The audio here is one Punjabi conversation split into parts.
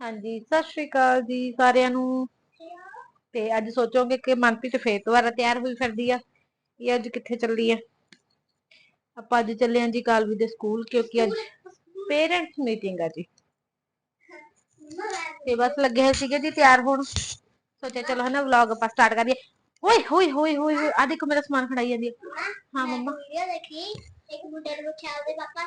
ਹਾਂਜੀ, ਸਤਿ ਸ਼੍ਰੀ ਅਕਾਲ ਜੀ ਸਾਰਿਆਂ ਨੂੰ। ਤੇ ਅੱਜ ਸੋਚੋਗੇ ਕਿ ਮਨਪ੍ਰੀਤ ਫੇਰ ਦੁਬਾਰਾ ਤਿਆਰ ਹੋਈ ਫਿਰਦੀ ਆ ਇਹ ਅੱਜ ਕਿੱਥੇ ਚੱਲੀ ਆ? ਆਪਾਂ ਅੱਜ ਚੱਲੇ ਆਂ ਜੀ ਕਾਲਵੀ ਦੇ ਸਕੂਲ, ਕਿਉਂਕਿ ਅੱਜ ਪੇਰੈਂਟਸ ਮੀਟਿੰਗ ਆ ਜੀ। ਤੇ ਬਸ ਲੱਗੇ ਹੋਏ ਸੀਗੇ ਜੀ ਤਿਆਰ ਹੋਣ। ਸੋਚਿਆ ਚਲੋ ਹਨਾ ਵਲੌਗ ਆਪਾਂ ਸਟਾਰਟ ਕਰੀਏ। ਓਏ, ਹੋਏ ਹੋਏ ਹੋਏ ਹੋਏ ਆ ਦੇਖੋ ਮੇਰਾ ਸਮਾਨ ਖੜਾਈ ਜਾਂਦੀ ਆ। ਹਾਂ, ਮੰਮਾ। ਵੀਡੀਓ ਦੇਖੀ, ਇੱਕ ਬੁੱਢੇ ਨੂੰ ਪੁੱਛਿਆ ਉਹਦੇ ਪਾਪਾ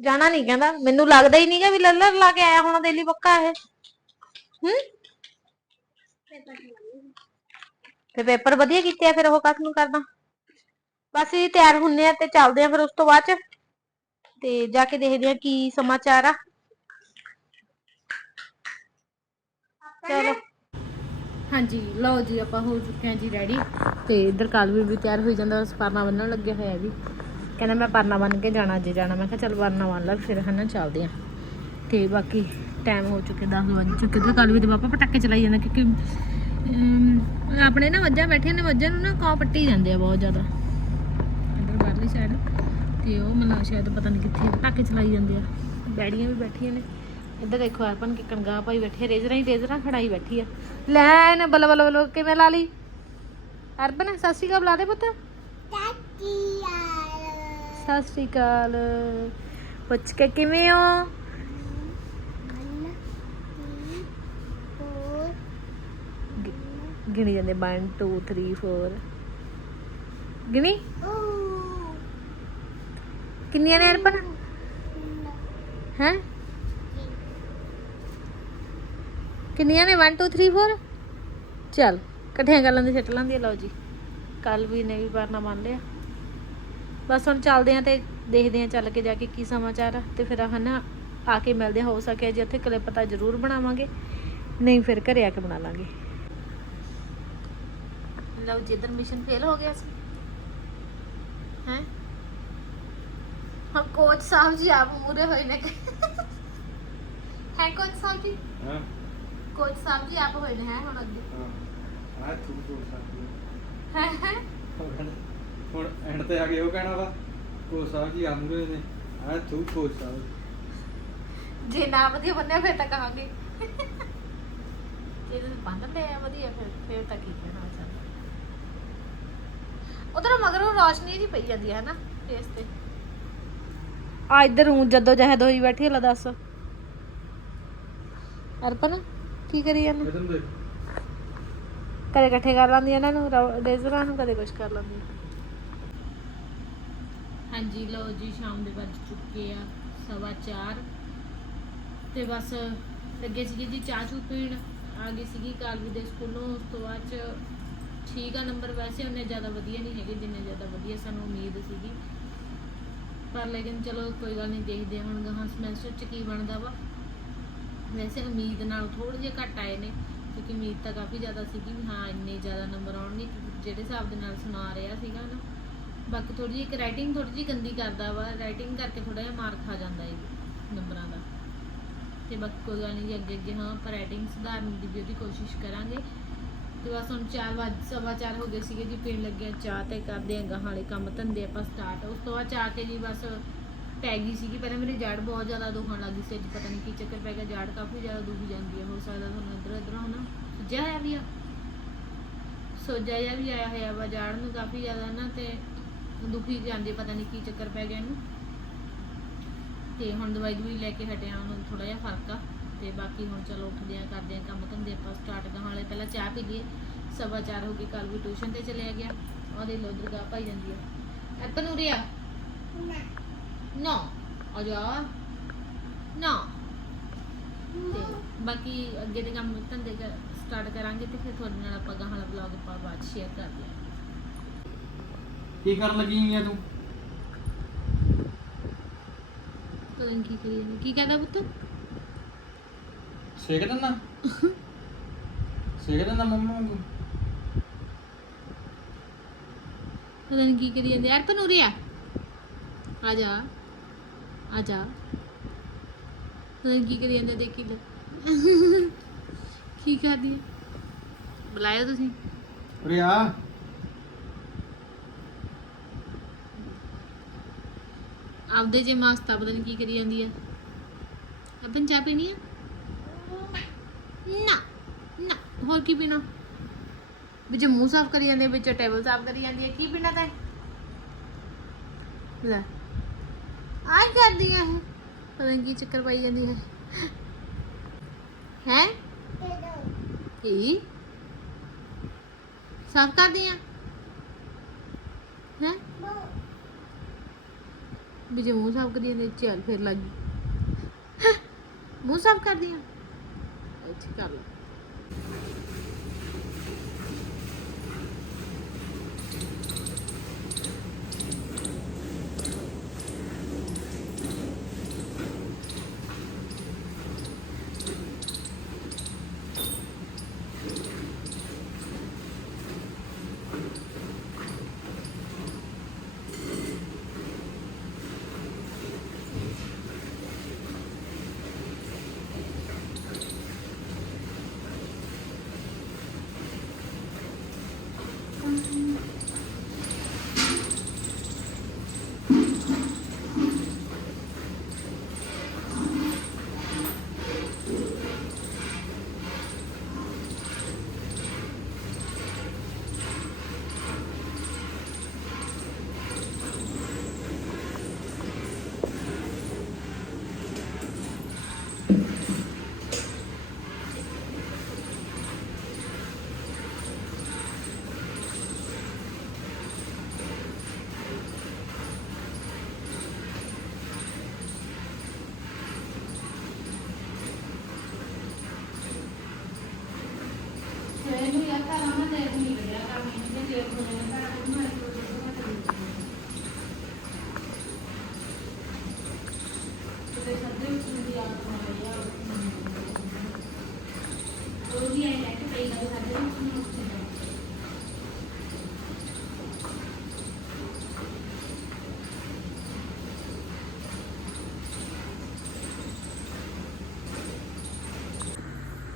ਜਾਣਾ ਨਹੀਂ ਕਹਿੰਦਾ। ਮੈਨੂੰ ਲੱਗਦਾ ਹੀ ਨਹੀਂਗਾ ਵੀ ਲੱਲਰ ਲਾ ਕੇ ਆਇਆ ਹੋਣਾ ਦਿੱਲੀ ਪੱਕਾ ਇਹ। ਹੂੰ? ਤੇ ਪੇਪਰ ਵਧੀਆ ਕੀਤੇ ਆ ਫਿਰ ਉਹ ਕੱਖ ਨੂੰ ਕਰਦਾ। ਬਸ ਇਹ ਤਿਆਰ ਹੁੰਨੇ ਆ ਤੇ ਚੱਲਦੇ ਆ ਫਿਰ ਉਸ ਤੋਂ ਬਾਅਦ ਚ। ਤੇ ਜਾ ਕੇ ਦੇਖਦੇ ਆ ਕੀ ਸਮਾਚਾਰ ਆ। ਚਲੋ। ਹਾਂਜੀ, ਲਓ ਜੀ ਆਪਾਂ ਹੋ ਚੁੱਕੇ ਆ ਜੀ ਰੈਡੀ ਤੇ ਇਧਰ ਕਾਲਵੀਰ ਵੀ ਤਿਆਰ ਹੋਈ ਜਾਂਦਾ ਬਸ ਬੰਨਣ ਲੱਗੇ ਹੋਇਆ ਜੀ। ਕਹਿੰਦਾ ਮੈਂ ਪਰਨਾ ਬੰਨ ਕੇ ਜਾਣਾ, ਅੱਜ ਜਾਣਾ। ਮੈਂ ਕਿਹਾ ਚੱਲ ਪਰਨਾ ਬੰਨ ਲੈ, ਫਿਰ ਹਨਾ ਚੱਲਦੇ ਆ ਤੇ ਬਾਕੀ ਟਾਈਮ ਹੋ ਚੁੱਕੇ 10 ਵਜ ਚੁੱਕੇ ਤੇ ਕਾਲਵੀਰ ਦੇ ਪਾਪਾ ਪਟਾਕੇ ਚਲਾਈ ਜਾਂਦੇ, ਕਿਉਂਕਿ ਆਪਣੇ ਨਾ ਮੱਝਾਂ ਬੈਠੀਆਂ ਨੇ ਮੱਝਾਂ ਨੂੰ ਨਾ ਕੌ ਪੱਟੀ ਜਾਂਦੇ ਆ ਬਹੁਤ ਜ਼ਿਆਦਾ। ਇੱਧਰ ਬਾਹਰਲੀ ਸਾਈਡ ਤੇ ਉਹ ਮੈਨੂੰ ਸ਼ਾਇਦ ਪਤਾ ਨਹੀਂ ਕਿੱਥੇ ਪਟਾਕੇ ਚਲਾਈ ਜਾਂਦੇ ਆ। ਬੈੜੀਆਂ ਵੀ ਬੈਠੀਆਂ ਨੇ। ਇੱਧਰ ਦੇਖੋ ਅਰਪਨ ਕਿ ਕਣਗਾ ਭਾਈ ਬੈਠੀ ਆ, ਰੇਜ਼ਰਾਂ ਹੀ ਰੇਜ਼ਰਾਂ ਖੜਾਈ ਬੈਠੀ ਆ। ਲੈ ਇਹਨੇ ਬਲ ਬਲ ਬਲ ਕਿਵੇਂ ਲਾ ਲਈ? ਅਰਪਨ ਸਤਿ ਸ਼੍ਰੀ ਅਕਾਲ, ਬੁਲਾ ਦੇ ਪੁੱਤ। ਸਤਿ ਸ਼੍ਰੀ ਸਤਿ ਸ਼੍ਰੀ ਅਕਾਲ। ਪੁੱਛ ਕੇ ਕਿਵੇਂ ਹੋ? ਗਿਣੀ ਜਾਂਦੇ 1 2 3 4 ਗਿਣੀ? ਕਿੰਨੀਆਂ ਨੇ ਅਰਪਨ ਹੈ? ਕਿੰਨੀਆਂ ਨੇ? 1 2 3 4 ਚੱਲ, ਇਕੱਠੀਆਂ ਗੱਲਾਂ ਦੀ ਛੱਟ ਲਾਂਦੀ ਲਓ ਜੀ। ਕੱਲ ਵੀ ਨੇ ਵੀ ਪਰਨਾ ਮੰਨ ਲਿਆ। ਬਸ ਹੁਣ ਚੱਲਦੇ ਆਂ ਤੇ ਦੇਖਦੇ ਆਂ ਚੱਲ ਕੇ ਜਾ ਕੇ ਕੀ ਸਮਾਚਾਰ ਆ ਤੇ ਫਿਰ ਹਨਾ ਆ ਕੇ ਮਿਲਦੇ। ਹੋ ਸਕਿਆ ਜੇ ਉੱਥੇ ਕਲਿੱਪ ਤਾਂ ਜ਼ਰੂਰ ਬਣਾਵਾਂਗੇ। ਨਹੀਂ ਫਿਰ ਘਰੇ ਆ ਕੇ ਬਣਾ ਲਾਂਗੇ। ਲਓ ਜੀ ਇਧਰ ਮਿਸ਼ਨ ਫੇਲ ਹੋ ਗਿਆ ਸੀ। ਹੈ? ਹਾਂ ਕੋਚ ਸਾਹਿਬ ਜੀ ਆਪ ਮੂਰੇ ਹੋਏ ਨੇ। ਹੈ ਕੋਚ ਸਾਹਿਬ ਜੀ? ਹਾਂ। ਕੋਚ ਸਾਹਿਬ ਜੀ ਆਪ ਹੋਏ ਨੇ ਹੈ ਹੁਣ ਅੱਗੇ? ਹਾਂ। ਆ ਤੂੰ ਕੋਲ ਸਕਦੀ ਹੈ ਹੈ? ਹੁਣ ਐਂਡ ਤੇ ਆ ਕੇ ਉਹ ਕਹਿਣਾ ਵਾ ਕੋ ਸਾਹਿਬ ਜੀ ਆਮਰੇ ਨੇ ਆ ਤੂੰ ਕੋਚ ਸਾਹਿਬ। ਜੇ ਨਾ ਵਧੀਆ ਬੰਨਿਆ ਫਿਰ ਤਾਂ ਕਹਾਂਗੇ। ਜੇ ਤੁਸੀਂ ਬੰਨ ਲਿਆ ਵਧੀਆ ਫਿਰ ਫਿਰ ਤਾਂ ਕੀ ਕਹਿਣਾ ਚੱਲ ਉਧਰ ਮਗਰੋਂ ਰੋਸ਼ਨੀ ਜੀ ਪਈ ਜਾਂਦੀ ਹੈ ਨਾ ਫੇਸ ਤੇ। ਆ ਇੱਧਰ ਹੂੰ ਜਦੋਂ ਜਹਦ ਹੋਈ ਬੈਠੀ ਲਾ ਦੱਸ। ਅਰਪਨ ਕੀ ਕਰੀ ਦੇ ਕਦੇ ਇਕੱਠੇ ਕਰ ਲੈਂਦੀ ਇਹਨਾਂ ਨੂੰ ਰੇਜ਼ਰਾਂ ਨੂੰ ਕਦੇ ਕੁਝ ਕਰ ਲੈਂਦੀ ਹਾਂਜੀ, ਲਓ ਜੀ, ਸ਼ਾਮ ਦੇ ਵੱਜ ਚੁੱਕੇ ਆ ਸਵਾ ਚਾਰ। ਤੇ ਬਸ ਲੱਗੇ ਸੀਗੇ ਜੀ ਚਾਹ ਚੂ ਪੀਣ, ਆ ਗਈ ਸੀਗੀ ਕਾਲਵੀ ਦੇ ਸਕੂਲੋਂ, ਉਸ ਤੋਂ ਬਾਅਦ ਚ ਠੀਕ ਆ ਨੰਬਰ ਵੈਸੇ ਉਹਨੇ ਜ਼ਿਆਦਾ ਵਧੀਆ ਨਹੀਂ ਹੈਗੇ, ਜਿੰਨੇ ਜ਼ਿਆਦਾ ਵਧੀਆ ਸਾਨੂੰ ਉਮੀਦ ਸੀਗੀ। ਪਰ ਲੇਕਿਨ ਚਲੋ ਕੋਈ ਗੱਲ ਨਹੀਂ, ਦੇਖਦੇ ਹਾਂ ਹੁਣ ਗਾਹਾਂ ਸਮੈਸਟਰ ਚ ਕੀ ਬਣਦਾ ਵਾ। ਵੈਸੇ ਉਮੀਦ ਨਾਲ ਥੋੜੇ ਜਿਹਾ ਘੱਟ ਆਏ ਨੇ, ਕਿਉਂਕਿ ਉਮੀਦ ਤਾਂ ਕਾਫੀ ਜ਼ਿਆਦਾ ਸੀਗੀ ਵੀ ਹਾਂ, ਇੰਨੇ ਜ਼ਿਆਦਾ ਨੰਬਰ ਆਉਣਗੇ ਜਿਹੜੇ ਹਿਸਾਬ ਦੇ ਨਾਲ ਸੁਣਾ ਰਿਹਾ ਸੀਗਾ ਨਾ। ਬਾਕੀ ਥੋੜੀ ਜਿਹੀ ਇੱਕ ਰਾਈਟਿੰਗ ਥੋੜੀ ਜਿਹੀ ਗੰਦੀ ਕਰਦਾ ਵਾ ਰਾਈਟਿੰਗ ਕਰਕੇ ਥੋੜਾ ਜਿਹਾ ਮਾਰ ਖਾ ਜਾਂਦਾ ਹੈ ਨੰਬਰਾਂ ਦਾ। ਤੇ ਬਾਕੀ ਕੋਈ ਗੱਲ ਨਹੀਂ ਜੀ, ਅੱਗੇ ਅੱਗੇ ਹਾਂ, ਆਪਾਂ ਰਾਈਟਿੰਗ ਸੁਧਾਰਨ ਦੀ ਵੀ ਉਹਦੀ ਕੋਸ਼ਿਸ਼ ਕਰਾਂਗੇ। ਤੇ ਬਸ ਹੁਣ ਚਾਰ ਵਜ, ਸਵਾ ਚਾਰ ਹੋ ਗਏ ਸੀਗੇ ਜੀ, ਪੀਣ ਲੱਗਿਆ ਚਾਹ ਤੇ ਕਰਦੇ ਆ, ਗਾਹਾਂ ਵਾਲੇ ਕੰਮ, ਧੰਦੇ ਆਪਾਂ ਸਟਾਰਟ ਉਸ ਤੋਂ ਬਾਅਦ ਚਾਹ ਕੇ ਜੀ ਬਸ ਪੈ ਗਈ ਸੀਗੀ, ਪਹਿਲਾਂ ਮੇਰੀ ਜੜ ਬਹੁਤ ਜ਼ਿਆਦਾ ਦੁਖਣ ਲੱਗੀ ਸੀ, ਅੱਜ ਪਤਾ ਨਹੀਂ ਕੀ ਚੱਕਰ ਪੈ ਗਿਆ ਜੜ ਕਾਫੀ ਜ਼ਿਆਦਾ ਦੁਖੀ ਜਾਂਦੀ ਹੈ ਹੋ ਸਕਦਾ ਤੁਹਾਨੂੰ ਇੱਧਰ ਇੱਧਰ ਹਨਾ, ਸੁੱਜਿਆ ਹੋਇਆ ਵੀ ਆ। ਸੋਜਾ ਜਿਹਾ ਵੀ ਆਇਆ ਹੋਇਆ ਵਾ ਜੜ ਨੂੰ ਕਾਫੀ ਜ਼ਿਆਦਾ ਨਾ ਤੇ ਦੁਖੀ ਜਾਂਦੀ, ਪਤਾ ਨਹੀਂ ਕੀ ਚੱਕਰ ਪੈ ਗਿਆ ਇਹਨੂੰ। ਤੇ ਹੁਣ ਦਵਾਈ ਦਵਾਈ ਲੈ ਕੇ ਹਟਿਆ ਹੁਣ ਥੋੜਾ ਜਿਹਾ ਫ਼ਰਕ ਆ। ਤੇ ਬਾਕੀ ਹੁਣ ਚਲੋ ਉੱਠਦੇ ਆ, ਕਰਦੇ ਆ ਕੰਮ ਧੰਦੇ, ਆਪਾਂ ਸਟਾਰਟ ਕਰਨ ਵਾਲੇ ਪਹਿਲਾਂ ਚਾਹ ਪੀ ਲਈਏ। ਸਵਾ ਚਾਰ ਹੋ ਗਏ ਕੱਲ ਵੀ ਟਿਊਸ਼ਨ ਤੇ ਚਲਿਆ ਗਿਆ। ਉਹਦੇ ਲੋਦਰ ਗਾ ਪਾਈ ਜਾਂਦੀ ਆ। ਐਪਨ ਉਰਿਆ। ਨਾ। ਆ ਜਾ ਨਾ। ਤੇ ਬਾਕੀ ਅੱਗੇ ਦੇ ਕੰਮ ਧੰਦੇ ਸਟਾਰਟ ਕਰਾਂਗੇ ਤੇ ਫਿਰ ਤੁਹਾਡੇ ਨਾਲ ਆਪਾਂ ਗਾਹਾਂ ਵਾਲਾ ਵਲੌਗ ਆਪਾਂ ਬਾਅਦ ਸ਼ੇਅਰ ਕਰਦੇ ਹਾਂ ਕੀ ਕਰਨ ਲੱਗੀ ਆ ਤੂੰ? ਪਤਾ ਨਹੀਂ ਕੀ ਕਰੀ ਜਾਂਦੀ। ਕੀ ਕਹਿੰਦਾ ਪੁੱਤ? ਸੇਕ ਦਿੰਦਾ? ਸੇਕ ਦਿੰਦਾ ਮੰਮਾ ਨੂੰ? ਪਤਾ ਨਹੀਂ ਕੀ ਕਰੀ ਜਾਂਦੇ। ਯਾਰ ਪਨੂਰੀਆ ਆ। ਜਾ। ਆ ਜਾ। ਪਤਾ ਨਹੀਂ ਕੀ ਕਰੀ ਜਾਂਦੇ ਦੇਖੀ ਲੈ ਕੀ ਕਰਦੀ ਬੁਲਾਇਆ ਤੁਸੀਂ। ਉਰੇ ਆ ਆਪਦੇ ਜੇ ਮਾਸਤਾ ਪਤਾ ਨਹੀਂ ਕੀ ਕਰੀ ਜਾਂਦੀ ਹੈ ਆਪਨ ਚਾਹ ਪੀਣੀ ਹੈ ਨਾ ਨਾ, ਹੋਰ ਕੀ ਪੀਣਾ? ਵਿੱਚ ਮੂੰਹ ਸਾਫ਼ ਕਰੀ ਜਾਂਦੀ ਵਿੱਚ ਟੇਬਲ ਸਾਫ਼ ਕਰੀ ਜਾਂਦੀ ਹੈ ਕੀ ਪੀਣਾ ਤੈਂ? ਲੈ ਆਈ ਕਰਦੀ ਹੈ ਇਹ। ਪਤਾ ਨਹੀਂ ਕੀ ਚੱਕਰ ਪਾਈ ਜਾਂਦੀ ਹੈ ਹੈ? ਕੀ? ਸਾਫ਼ ਕਰਦੀ ਆ? ਹੈ? ਵੀ ਜੇ ਮੂੰਹ ਸਾਫ਼ ਕਰੀ ਨੇ ਹੈ, ਚੱਲ ਫਿਰ ਲੱਗ ਗਈ ਮੂੰਹ ਸਾਫ਼ ਕਰਦੀ ਆ? ਅੱਛਾ ਕਰ ਲੈ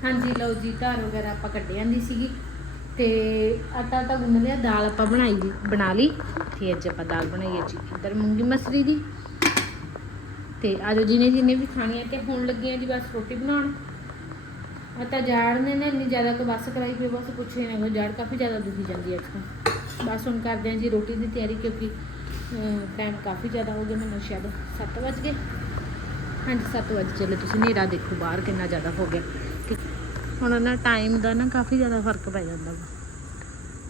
ਹਾਂਜੀ, ਲਓ ਜੀ ਧਾਰ ਵਗੈਰਾ ਆਪਾਂ ਕੱਢ ਜਾਂਦੀ ਸੀਗੀ। ਤੇ ਆਟਾ ਤਾਂ ਗੁੰਨ ਲਿਆ, ਦਾਲ ਆਪਾਂ ਬਣਾਈ ਜੀ ਬਣਾ ਲਈ। ਤੇ ਅੱਜ ਆਪਾਂ ਦਾਲ ਬਣਾਈ ਹੈ ਜੀ, ਇੱਧਰ ਮੂੰਗੀ ਮਸਰੀ ਦੀ। ਤੇ ਆਜੋ ਜਿਹਨੇ ਜਿਹਨੇ ਵੀ ਖਾਣੀ ਹੈ ਤੇ ਹੁਣ ਲੱਗੇ ਆ ਜੀ, ਬਸ ਰੋਟੀ ਬਣਾਉਣ। ਤਾਂ ਜਾੜ ਨੇ ਨਾ ਇੰਨੀ ਜ਼ਿਆਦਾ ਕਬਸ ਕਰਾਈ ਫਿਰ ਬਸ ਪੁੱਛੇ ਨਾ ਜਾੜ ਕਾਫੀ ਜ਼ਿਆਦਾ ਦੁਖੀ ਜਾਂਦੀ ਹੈ ਅੱਜ ਬਸ ਹੁਣ ਕਰਦੇ ਹਾਂ ਜੀ ਰੋਟੀ ਦੀ ਤਿਆਰੀ ਕਿਉਂਕਿ ਟਾਈਮ ਕਾਫੀ ਜ਼ਿਆਦਾ ਹੋ ਗਿਆ ਮੈਨੂੰ ਸ਼ਾਇਦ 7 ਵਜ ਗਏ ਹਾਂਜੀ 7 ਵਜੇ ਚਲੋ ਤੁਸੀਂ ਹਨੇਰਾ ਦੇਖੋ ਬਾਹਰ ਕਿੰਨਾ ਜ਼ਿਆਦਾ ਹੋ ਗਿਆ ਤੇ ਹੁਣ ਨਾ ਟਾਈਮ ਦਾ ਨਾ ਕਾਫੀ ਜ਼ਿਆਦਾ ਫ਼ਰਕ ਪੈ ਜਾਂਦਾ ਵਾ।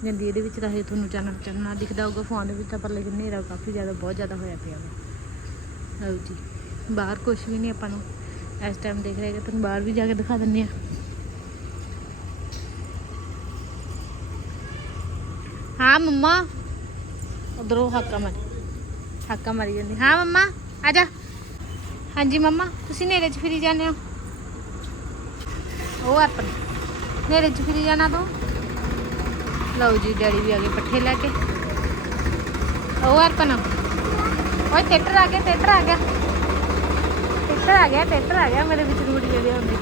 ਜੰਦੀ ਇਹਦੇ ਵਿੱਚ ਰਹੇ ਤੁਹਾਨੂੰ ਚਾਨਣ ਚਾਨਣਾ ਦਿਖਦਾ ਹੋਊਗਾ ਫੋਨ ਦੇ ਵਿੱਚ ਤਾਂ, ਪਰ ਲੇਕਿਨ ਹਨੇਰਾ ਕਾਫੀ ਜ਼ਿਆਦਾ, ਬਹੁਤ ਜ਼ਿਆਦਾ ਹੋਇਆ ਪਿਆ ਵਾ। ਲਓ ਜੀ, ਬਾਹਰ ਕੁਝ ਵੀ ਨਹੀਂ ਆਪਾਂ ਨੂੰ। ਇਸ ਟਾਈਮ ਦੇਖ ਰਹੇ ਕਿ ਤੁਹਾਨੂੰ ਬਾਹਰ ਵੀ ਜਾ ਕੇ ਦਿਖਾ ਦਿੰਨੇ ਆ ਹਾਂ ਮੰਮਾ ਉਧਰੋਂ ਹਾਕਾ ਮਾਰੀ ਹਾਕਾ ਮਾਰੀ ਜਾਂਦੀ ਹਾਂ ਮੰਮਾ ਆ ਜਾ ਹਾਂਜੀ ਮੰਮਾ ਤੁਸੀਂ ਨੇਰੇ 'ਚ ਫਿਰੀ ਜਾਂਦੇ ਹੋ ਉਹ ਆਪਣ ਨੇਰੇ 'ਚ ਫਿਰੀ ਜਾਣਾ ਤੂੰ ਲਓ ਜੀ ਡੈਡੀ ਵੀ ਆ ਗਏ ਪੱਠੇ ਲੈ ਕੇ ਉਹ ਆਪਣ ਓਏ ਟੇਟਰ ਆ ਗਿਆ ਟੇਟਰ ਆ ਗਿਆ ਟੇਟਰ ਆ ਗਿਆ ਟੇਟਰ ਆ ਗਿਆ ਮੇਰੇ ਵਿੱਚ ਰੂੜੀ ਜਿਹੜੇ ਹੁੰਦੇ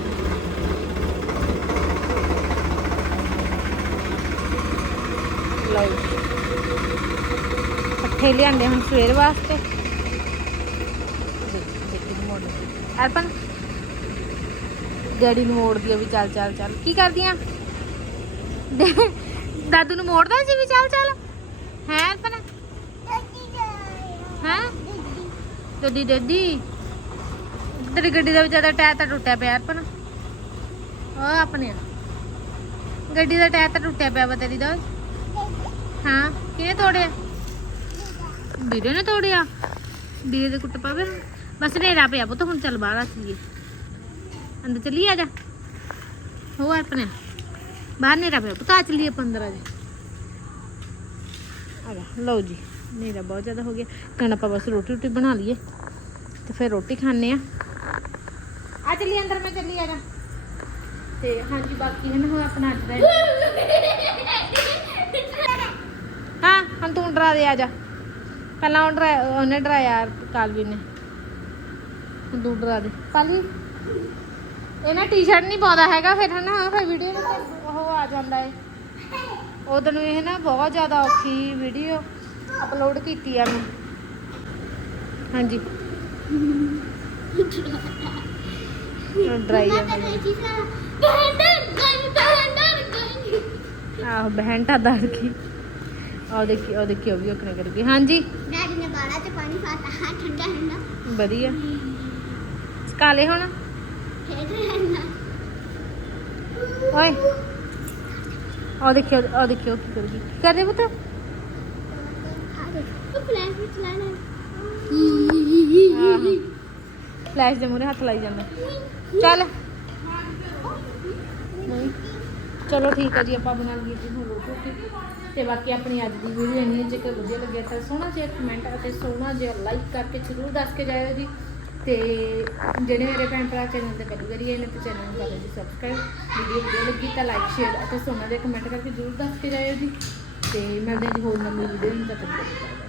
ਲਓ। ਪੱਠੇ ਲਿਆਂਦੇ ਹੁਣ ਸਵੇਰ ਵਾਸਤੇ। ਅਰਪਨ, ਡੈਡੀ ਨੂੰ ਮੋੜਦੀ ਆ ਵੀ ਚੱਲ ਚੱਲ ਚੱਲ। ਕੀ ਕਰਦੀਆਂ? ਦਾਦੂ ਨੂੰ ਮੋੜਦਾ ਸੀ ਵੀ ਚੱਲ ਚੱਲ। ਹੈ ਅਰਪਨ? ਹੈ? ਗੱਡੀ ਡੱਡੀ? ਤੇਰੀ ਗੱਡੀ ਦਾ ਵਿਚਾਰਾ ਟਾਇਰ ਤਾਂ ਟੁੱਟਿਆ ਪਿਆ ਅਰਪਨ। ਉਹ ਆਪਣੇ ਗੱਡੀ ਦਾ ਟਾਇਰ ਤਾਂ ਟੁੱਟਿਆ ਪਿਆ ਵਾ ਤੇਰੀ ਦਾ। ਹਾਂ, ਕਿਹਨੇ ਤੋੜਿਆ? ਵੀਰੇ ਨੇ ਤੋੜਿਆ? ਵੀਰੇ ਦੇ ਕੁੱਟ ਪਾਵੇ ਬਸ ਨੇਰਾ ਪਿਆ ਪੁੱਤ, ਹੁਣ ਚੱਲ ਬਾਹਰ ਆ ਅੰਦਰ ਚੱਲੀ ਆ ਜਾ। ਹੋ ਆਪਣੇ। ਬਾਹਰ ਨੇਰਾ ਪਿਆ ਪੁੱਤ, ਆ ਚਲੀਏ ਆਪਾਂ ਅੰਦਰ ਆ ਜਾ। ਲਓ ਜੀ ਨੇਰਾ ਬਹੁਤ ਜ਼ਿਆਦਾ ਹੋ ਗਿਆ। ਹੁਣ ਆਪਾਂ ਬਸ ਰੋਟੀ ਰੋਟੀ ਬਣਾ ਲਈਏ ਤੇ ਫਿਰ ਰੋਟੀ ਖਾਣੇ ਆ। ਆ ਚਲੀ ਅੰਦਰ, ਮੈਂ ਚੱਲੀ ਆ ਜਾ। ਤੇ ਹਾਂਜੀ, ਬਾਕੀ ਹੈ ਨਾ ਆਪਣਾ ਅੱਜ ਦਾ ਹੁਣ ਤੂੰ ਡਰਾ ਦੇ ਆ ਜਾ। ਪਹਿਲਾਂ ਉਹ ਡਰਾ ਉਹਨੇ ਡਰਾਇਆ ਕਾਲਵੀ ਨੇ। ਹੁਣ ਤੂੰ ਡਰਾ ਦੇ। ਪਾਲੀ ਇਹ ਨਾ ਟੀ-ਸ਼ਰਟ ਨਹੀਂ ਪਾਉਂਦਾ ਹੈਗਾ ਫਿਰ ਹਨਾ ਫਿਰ ਵੀਡੀਓ ਵਿੱਚ ਉਹ ਆ ਜਾਂਦਾ ਏ। ਉਦੋਂ ਇਹ ਨਾ ਬਹੁਤ ਜ਼ਿਆਦਾ ਔਖੀ ਵੀਡੀਓ ਅਪਲੋਡ ਕੀਤੀ ਆ ਮੈਂ। ਹਾਂਜੀ। ਡਰਾਈ ਗਈ ਆਹੋ ਬਹਿਣ ਤਾਂ ਦਰ ਕੀ ਆਹ ਦੇਖੀ ਉਹ ਦੇਖੀ ਉਹ ਵੀ ਆਪਣੇ ਕਰਕੇ। ਹਾਂਜੀ? ਡੈਡੀ ਨੇ ਬਾਲਾ ਚ ਪਾਣੀ ਪਾਤਾ ਹਾਂ ਠੰਡਾ ਠੰਡਾ। ਵਧੀਆ। ਸਕਾਲੇ ਹੁਣ। ਖੇਡ ਰਹਿਣਾ ਓਏ। ਉਹ ਦੇਖਿਓ ਉਹ ਦੇਖਿਓ ਕੀ ਕਰੂਗੀ? ਕੀ ਕਰਦੇ ਪੁੱਤ? ਆ ਦੇ ਉਹ ਫਲੈਸ਼ ਵਿੱਚ ਲਾਣਾ ਆਹੋ। ਫਲੈਸ਼ ਦੇ ਮੂਹਰੇ ਹੱਥ ਲਾਈ ਜਾਂਦਾ। ਚਲੋ ਠੀਕ ਹੈ ਜੀ, ਆਪਾਂ ਬਣਾ ਲਈਏ ਜੀ ਹੁਣ ਰੋਟੀ। ਰੂਟੀ। ਤੇ ਬਾਕੀ ਆਪਣੀ ਅੱਜ ਦੀ ਵੀਡੀਓ ਇੰਨੀ ਜੇਕਰ ਵਧੀਆ ਲੱਗਿਆ ਤਾਂ ਸੋਹਣਾ ਜਿਹਾ ਕਮੈਂਟ ਅਤੇ ਸੋਹਣਾ ਜਿਹਾ ਲਾਈਕ ਕਰਕੇ ਜ਼ਰੂਰ ਦੱਸ ਕੇ ਜਾਇਓ ਜੀ। ਤੇ ਜਿਹੜੇ ਮੇਰੇ ਭੈਣ ਭਰਾ ਚੈਨਲ ਤੇ ਪਹਿਲੀ ਵਾਰੀ ਆਏ ਨੇ, ਤੇ ਚੈਨਲ ਨੂੰ ਕਰ ਲਓ ਜੀ ਸਬਸਕ੍ਰਾਈਬ ਵੀਡੀਓ ਵਧੀਆ ਲੱਗੀ ਤਾਂ ਲਾਈਕ ਸ਼ੇਅਰ ਅਤੇ ਸੋਹਣਾ ਜਿਹਾ ਕਮੈਂਟ ਕਰਕੇ ਜ਼ਰੂਰ ਦੱਸ ਕੇ ਜਾਇਓ ਜੀ। ਤੇ ਮਿਲਦੇ ਹਾਂ ਜੀ ਹੋਰ ਨਵੀਂ ਵੀਡੀਓ ਨੂੰ ਤੱਕ ਦੇ